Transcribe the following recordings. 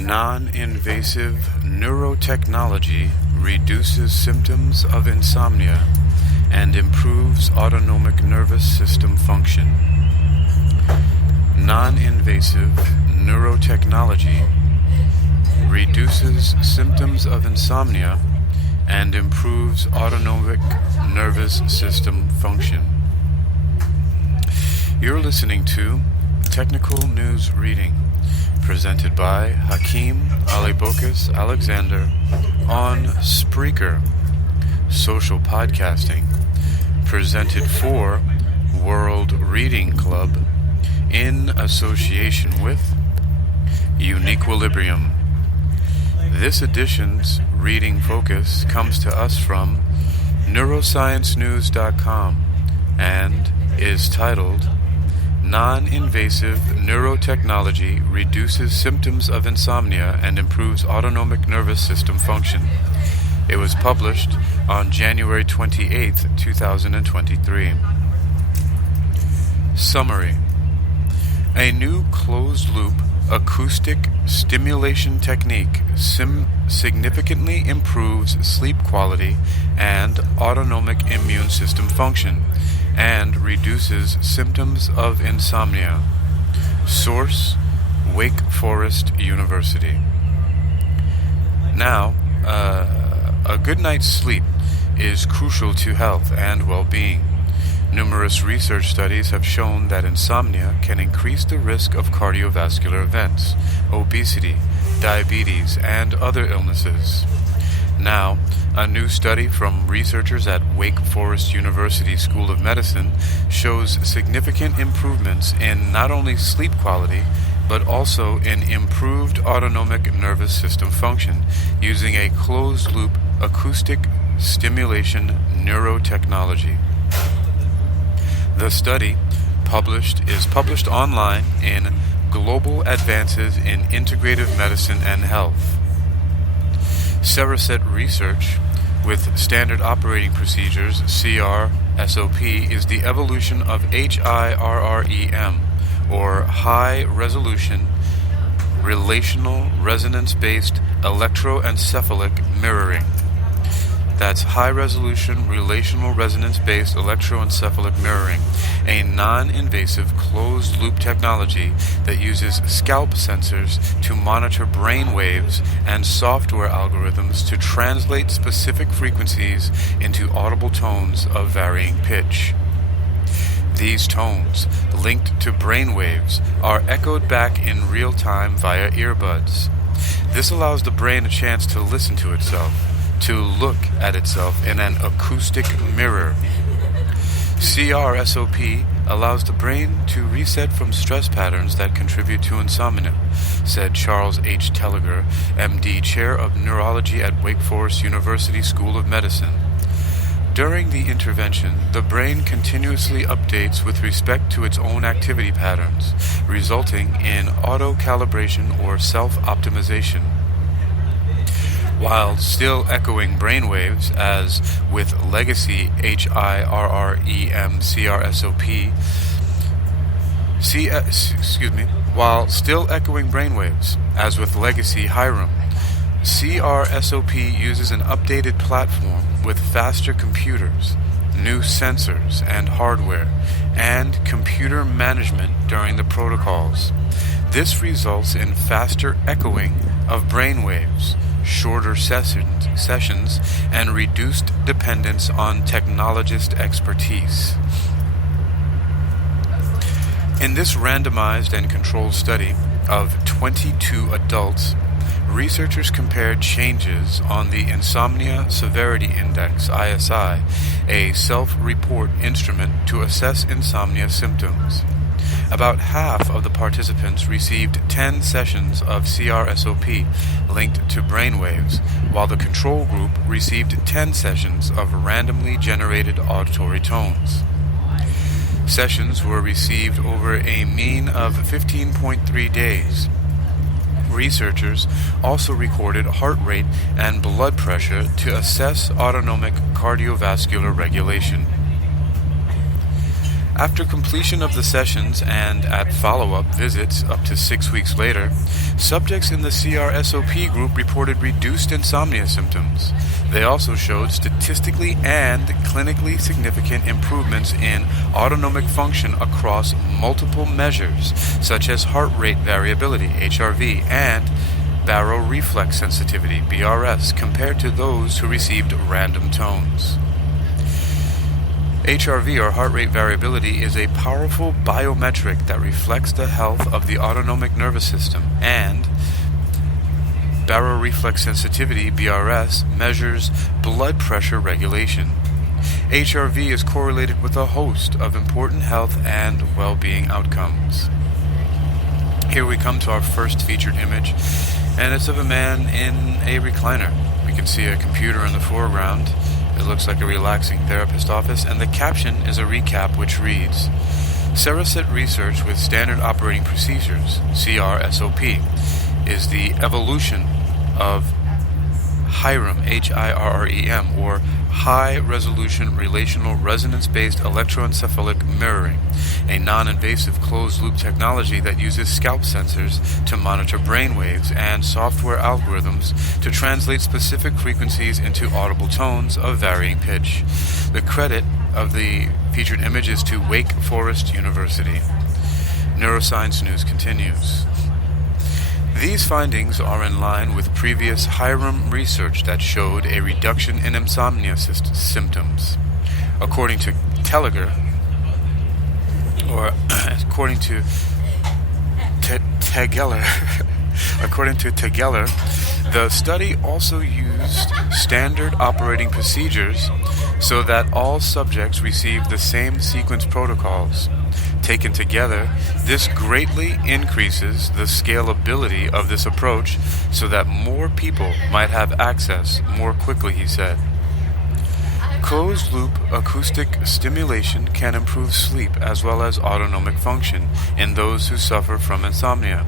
Non-invasive neurotechnology reduces symptoms of insomnia and improves autonomic nervous system function. Non-invasive neurotechnology reduces symptoms of insomnia and improves autonomic nervous system function. You're listening to Technical News Reading, presented by Hakeem Alibokis Alexander on Spreaker, social podcasting, presented for World Reading Club in association with Uniquilibrium. This edition's reading focus comes to us from neurosciencenews.com and is titled Non-invasive neurotechnology reduces symptoms of insomnia and improves autonomic nervous system function. It was published on January 28, 2023. Summary. A new closed-loop acoustic stimulation technique significantly improves sleep quality and autonomic immune system function and reduces symptoms of insomnia. Source: Wake Forest University. Now, a good night's sleep is crucial to health and well-being. Numerous research studies have shown that insomnia can increase the risk of cardiovascular events, obesity, diabetes, and other illnesses. Now, a new study from researchers at Wake Forest University School of Medicine shows significant improvements in not only sleep quality, but also in improved autonomic nervous system function using a closed-loop acoustic stimulation neurotechnology. The study is published online in Global Advances in Integrative Medicine and Health. Cereset Research with Standard Operating Procedures (CR-SOP) is the evolution of HIRREM, or High Resolution Relational Resonance-Based Electroencephalic Mirroring. That's high-resolution relational resonance-based electroencephalic mirroring, a non-invasive closed-loop technology that uses scalp sensors to monitor brain waves and software algorithms to translate specific frequencies into audible tones of varying pitch. These tones, linked to brain waves, are echoed back in real time via earbuds. This allows the brain a chance to listen to itself, to look at itself in an acoustic mirror. CR-SOP allows the brain to reset from stress patterns that contribute to insomnia, said Charles H. Telliger, MD, Chair of Neurology at Wake Forest University School of Medicine. During the intervention, the brain continuously updates with respect to its own activity patterns, resulting in auto-calibration or self-optimization. While still echoing brainwaves, as with legacy HIRREM CRSOP, while still echoing brainwaves, as with legacy HIREM, CRSOP uses an updated platform with faster computers, new sensors and hardware, and computer management during the protocols. This results in faster echoing of brainwaves, shorter sessions, and reduced dependence on technologist expertise. In this randomized and controlled study of 22 adults, researchers compared changes on the Insomnia Severity Index, ISI, a self-report instrument to assess insomnia symptoms. About half of the participants received 10 sessions of CRSOP linked to brainwaves, while the control group received 10 sessions of randomly generated auditory tones. Sessions were received over a mean of 15.3 days. Researchers also recorded heart rate and blood pressure to assess autonomic cardiovascular regulation. After completion of the sessions and at follow-up visits up to 6 weeks later, subjects in the CRSOP group reported reduced insomnia symptoms. They also showed statistically and clinically significant improvements in autonomic function across multiple measures, such as heart rate variability, HRV, and baroreflex sensitivity, BRS, compared to those who received random tones. HRV, or heart rate variability, is a powerful biometric that reflects the health of the autonomic nervous system, and baroreflex sensitivity, BRS, measures blood pressure regulation. HRV is correlated with a host of important health and well-being outcomes. Here we come to our first featured image, and it's of a man in a recliner. We can see a computer in the foreground. It looks like a relaxing therapist office, and the caption is a recap which reads, Cereset research with standard operating procedures, CRSOP, is the evolution of HIREM, HIRREM, or high-resolution relational resonance-based electroencephalic mirroring, a non-invasive closed-loop technology that uses scalp sensors to monitor brain waves and software algorithms to translate specific frequencies into audible tones of varying pitch. The credit of the featured image is to Wake Forest University. Neuroscience News continues. These findings are in line with previous HIREM research that showed a reduction in insomnia symptoms. According to Tegeler, the study also used standard operating procedures so that all subjects received the same sequence protocols. Taken together, this greatly increases the scalability of this approach so that more people might have access more quickly, he said. Closed-loop acoustic stimulation can improve sleep as well as autonomic function in those who suffer from insomnia,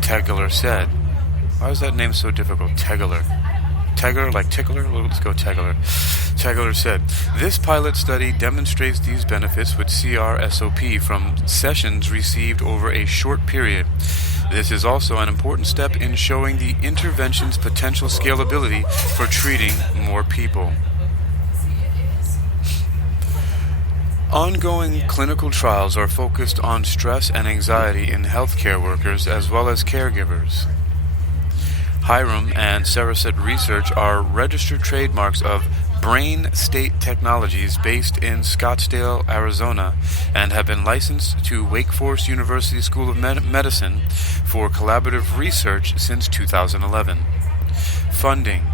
Tegeler said. Why is that name so difficult? Tegeler, like tickler? Well, let's go Tegeler. Tegeler said, this pilot study demonstrates these benefits with CRSOP from sessions received over a short period. This is also an important step in showing the intervention's potential scalability for treating more people. Ongoing clinical trials are focused on stress and anxiety in healthcare workers as well as caregivers. HIREM and Cereset research are registered trademarks of Brain State Technologies based in Scottsdale, Arizona, and have been licensed to Wake Forest University School of Medicine for collaborative research since 2011. Funding.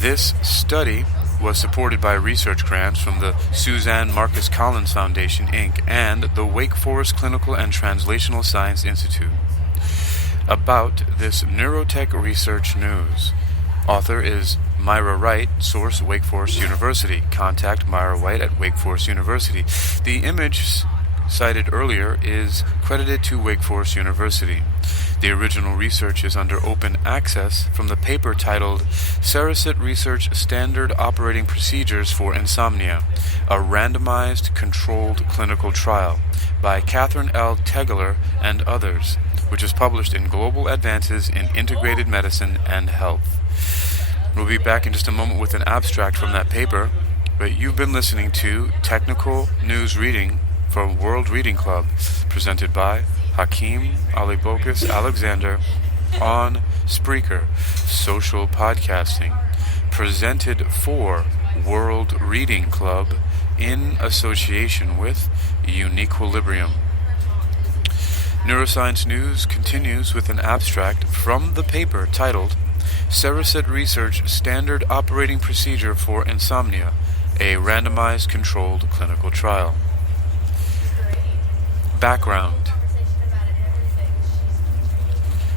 This study was supported by research grants from the Suzanne Marcus Collins Foundation, Inc., and the Wake Forest Clinical and Translational Science Institute. About this Neurotech research news. Author is Myra Wright, source Wake Forest University. Contact Myra Wright at Wake Forest University. The image cited earlier is credited to Wake Forest University. The original research is under open access from the paper titled Cereset Research Standard Operating Procedures for Insomnia, a randomized controlled clinical trial by Catherine L. Tegeler and others, which is published in Global Advances in Integrated Medicine and Health. We'll be back in just a moment with an abstract from that paper, but you've been listening to Technical News Reading from World Reading Club, presented by Hakeem Alibokus Alexander on Spreaker, social podcasting, presented for World Reading Club in association with Uniquilibrium. Neuroscience News continues with an abstract from the paper titled Cereset Research Standard Operating Procedure for Insomnia, a randomized controlled clinical trial. Background.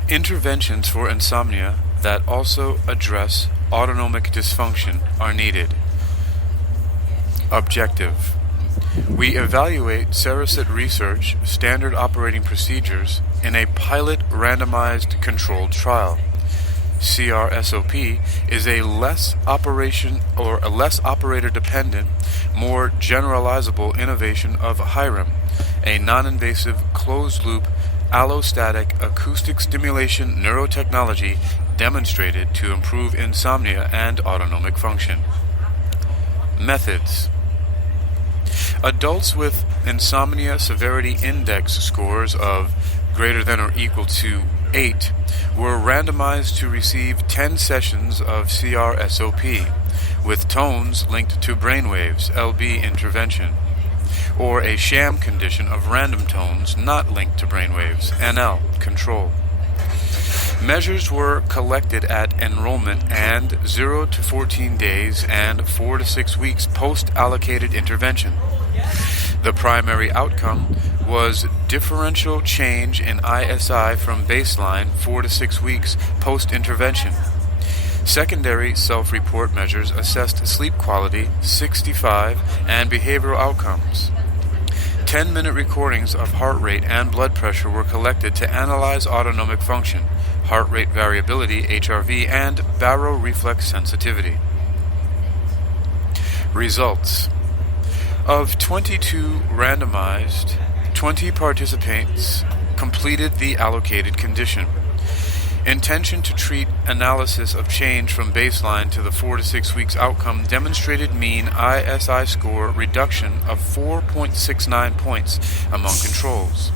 Interventions for insomnia that also address autonomic dysfunction are needed. Objective. We evaluate Cereset Research Standard Operating Procedures in a pilot randomized controlled trial. CRSOP, is a less operator-dependent, more generalizable innovation of Hiram, a non-invasive, closed-loop, allostatic acoustic stimulation neurotechnology demonstrated to improve insomnia and autonomic function. Methods. Adults with insomnia severity index scores of greater than or equal to 8 were randomized to receive 10 sessions of CRSOP with tones linked to brainwaves, LB intervention, or a sham condition of random tones not linked to brainwaves, NL control. Measures were collected at enrollment and 0 to 14 days and 4 to 6 weeks post-allocated intervention. The primary outcome was differential change in ISI from baseline 4 to 6 weeks post-intervention. Secondary self-report measures assessed sleep quality, 65, and behavioral outcomes. 10-minute recordings of heart rate and blood pressure were collected to analyze autonomic function, heart rate variability, HRV, and baroreflex sensitivity. Results. Of 22 randomized, 20 participants completed the allocated condition. Intention to treat analysis of change from baseline to the 4 to 6 weeks outcome demonstrated mean ISI score reduction of 4.69 points among controls.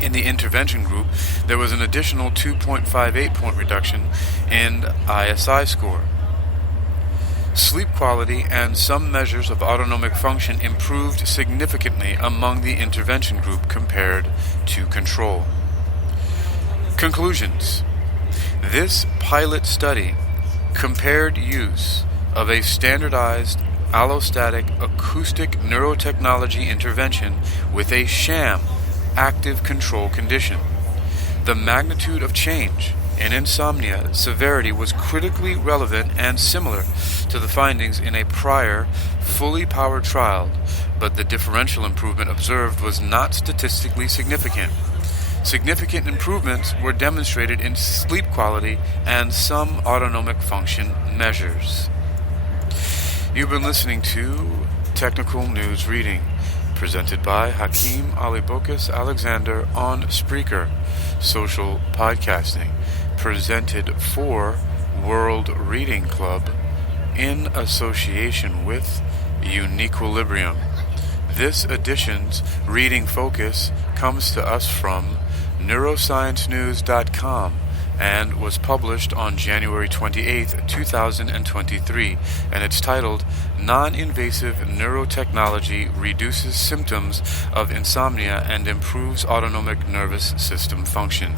In the intervention group, there was an additional 2.58 point reduction in ISI score. Sleep quality and some measures of autonomic function improved significantly among the intervention group compared to control. Conclusions. This pilot study compared use of a standardized allostatic acoustic neurotechnology intervention with a sham active control condition. The magnitude of change in insomnia severity was critically relevant and similar to the findings in a prior, fully powered trial, but the differential improvement observed was not statistically significant. Significant improvements were demonstrated in sleep quality and some autonomic function measures. You've been listening to Technical News Reading, presented by Hakeem Alibokas Alexander on Spreaker, social podcasting, presented for World Reading Club in association with Uniquilibrium. This edition's reading focus comes to us from neurosciencenews.com and was published on January 28, 2023, and it's titled Non-invasive Neurotechnology Reduces Symptoms of Insomnia and Improves Autonomic Nervous System Function.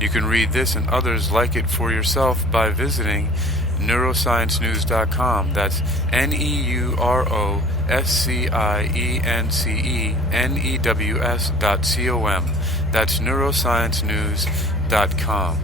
You can read this and others like it for yourself by visiting neurosciencenews.com. That's neurosciencenews.com. That's neurosciencenews.com.